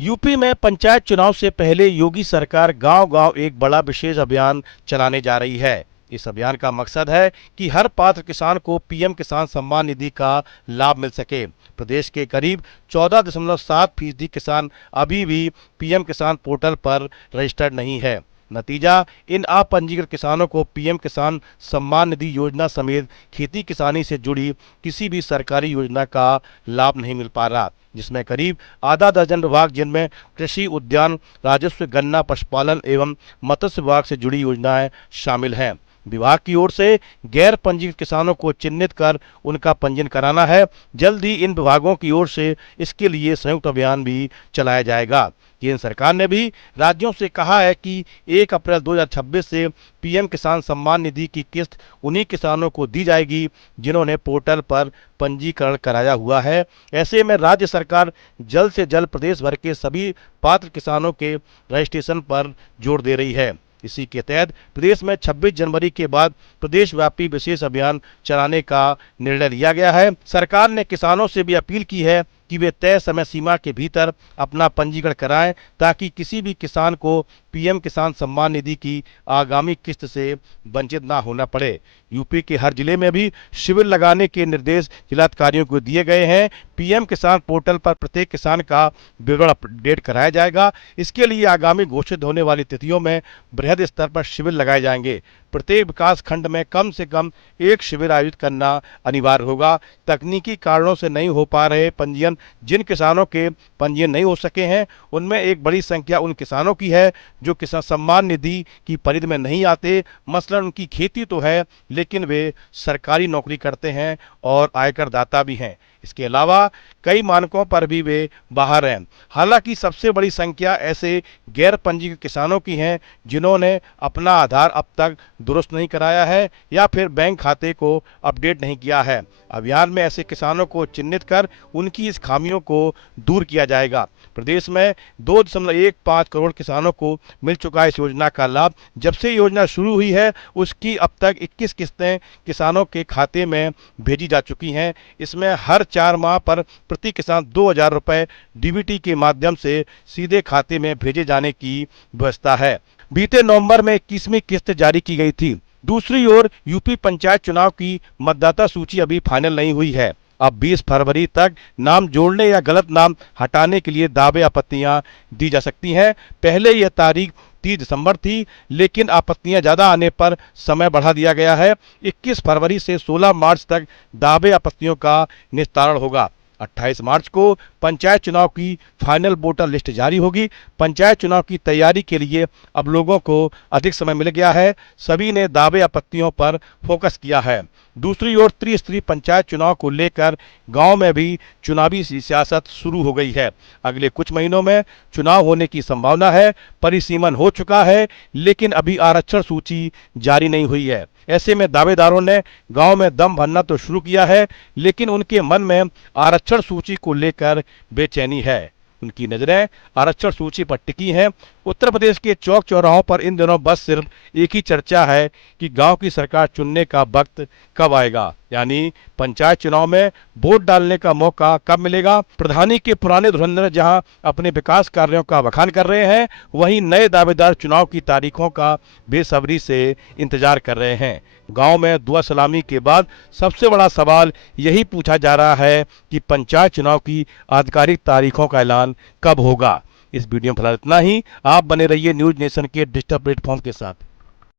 UP में पंचायत चुनाव से पहले योगी सरकार गांव-गांव एक बड़ा विशेष अभियान चलाने जा रही है। इस अभियान का मकसद है कि हर पात्र किसान को पीएम किसान सम्मान निधि का लाभ मिल सके। प्रदेश के करीब 14.7% किसान अभी भी पीएम किसान पोर्टल पर रजिस्टर्ड नहीं है। नतीजा, इन अपंजीकृत किसानों को पीएम किसान सम्मान निधि योजना समेत खेती किसानी से जुड़ी किसी भी सरकारी योजना का लाभ नहीं मिल पा रहा, जिसमें करीब आधा दर्जन विभाग, जिनमें कृषि, उद्यान, राजस्व, गन्ना, पशुपालन एवं मत्स्य विभाग से जुड़ी योजनाएं शामिल हैं। विभाग की ओर से गैर पंजीकृत किसानों को चिन्हित कर उनका पंजीयन कराना है। जल्द ही इन विभागों की ओर से इसके लिए संयुक्त अभियान भी चलाया जाएगा। केंद्र सरकार ने भी राज्यों से कहा है कि 1 अप्रैल 2026 से पीएम किसान सम्मान निधि की किस्त उन्हीं किसानों को दी जाएगी जिन्होंने पोर्टल पर पंजीकरण कराया हुआ है। ऐसे में राज्य सरकार जल्द से जल्द प्रदेश भर के सभी पात्र किसानों के रजिस्ट्रेशन पर जोर दे रही है। इसी के तहत प्रदेश में 26 जनवरी के बाद प्रदेश व्यापी विशेष अभियान चलाने का निर्णय लिया गया है। सरकार ने किसानों से भी अपील की है कि वे तय समय सीमा के भीतर अपना पंजीकरण कराएं, ताकि किसी भी किसान को पीएम किसान सम्मान निधि की आगामी किस्त से वंचित ना होना पड़े। यूपी के हर जिले में भी शिविर लगाने के निर्देश जिलाधिकारियों को दिए गए हैं। पीएम किसान पोर्टल पर प्रत्येक किसान का विवरण अपडेट कराया जाएगा। इसके लिए आगामी घोषित होने वाली तिथियों में बृहद स्तर पर शिविर लगाए जाएंगे। प्रत्येक विकास खंड में कम से कम एक शिविर आयोजित करना अनिवार्य होगा। तकनीकी कारणों से नहीं हो पा रहे पंजीयन, जिन किसानों के पंजीयन नहीं हो सके हैं, उनमें एक बड़ी संख्या उन किसानों की है जो किसान सम्मान निधि की परिधि में नहीं आते। मसलन उनकी खेती तो है, लेकिन वे सरकारी नौकरी करते हैं और आयकर दाता भी हैं। इसके अलावा कई मानकों पर भी वे बाहर हैं। हालांकि सबसे बड़ी संख्या ऐसे गैर पंजीकृत किसानों की है जिन्होंने अपना आधार अब तक दुरुस्त नहीं कराया है या फिर बैंक खाते को अपडेट नहीं किया है। अभियान में ऐसे किसानों को चिन्हित कर उनकी इस खामियों को दूर किया जाएगा। प्रदेश में 2.15 करोड़ किसानों को मिल चुका है इस योजना का लाभ। जब से योजना शुरू हुई है, उसकी अब तक 21 किस्तें किसानों के खाते में भेजी जा चुकी हैं। इसमें हर 4 माह पर प्रति किसान 2,000 रुपए डीबीटी के माध्यम से सीधे खाते में भेजे जाने की व्यवस्था है। बीते नवंबर में 21वीं किस्त जारी की गई थी। दूसरी ओर यूपी पंचायत चुनाव की मतदाता सूची अभी फाइनल नहीं हुई है। अब 20 फरवरी तक नाम जोड़ने या गलत नाम हटाने के लिए दावे आपत्तियां दी जा सकती हैं। पहले यह तारीख 30 दिसंबर थी, लेकिन आपत्तियां ज्यादा आने पर समय बढ़ा दिया गया है। 21 फरवरी से 16 मार्च तक दावे आपत्तियों का निस्तारण होगा। 28 मार्च को पंचायत चुनाव की फाइनल वोटर लिस्ट जारी होगी। पंचायत चुनाव की तैयारी के लिए अब लोगों को अधिक समय मिल गया है। सभी ने दावे आपत्तियों पर फोकस किया है। दूसरी ओर त्रिस्तरीय पंचायत चुनाव को लेकर गांव में भी चुनावी सियासत शुरू हो गई है। अगले कुछ महीनों में चुनाव होने की संभावना है। परिसीमन हो चुका है, लेकिन अभी आरक्षण सूची जारी नहीं हुई है। ऐसे में दावेदारों ने गांव में दम भरना तो शुरू किया है, लेकिन उनके मन में आरक्षण सूची को लेकर बेचैनी है। उनकी नजरें आरक्षण सूची पर टिकी हैं। उत्तर प्रदेश के चौक चौराहों पर इन दिनों बस सिर्फ एक ही चर्चा है कि गांव की सरकार चुनने का वक्त कब आएगा, यानी पंचायत चुनाव में वोट डालने का मौका कब मिलेगा। प्रधानी के पुराने धुरंधर जहां अपने विकास कार्यों का बखान कर रहे हैं, वहीं नए दावेदार चुनाव की तारीखों का बेसब्री से इंतजार कर रहे हैं। गांव में दुआ सलामी के बाद सबसे बड़ा सवाल यही पूछा जा रहा है कि पंचायत चुनाव की आधिकारिक तारीखों का ऐलान कब होगा। इस वीडियो में फिलहाल इतना ही। आप बने रहिए न्यूज नेशन के डिजिटल प्लेटफॉर्म के साथ।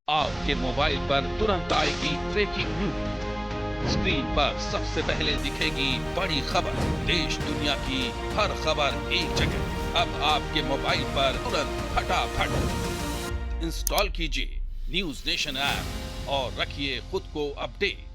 आपके मोबाइल पर तुरंत आएगी ब्रेकिंग न्यूज। स्क्रीन पर सबसे पहले दिखेगी बड़ी खबर। देश दुनिया की हर खबर एक जगह। अब आपके मोबाइल पर तुरंत फटाफट इंस्टॉल कीजिए न्यूज नेशन ऐप और रखिए खुद को अपडेट।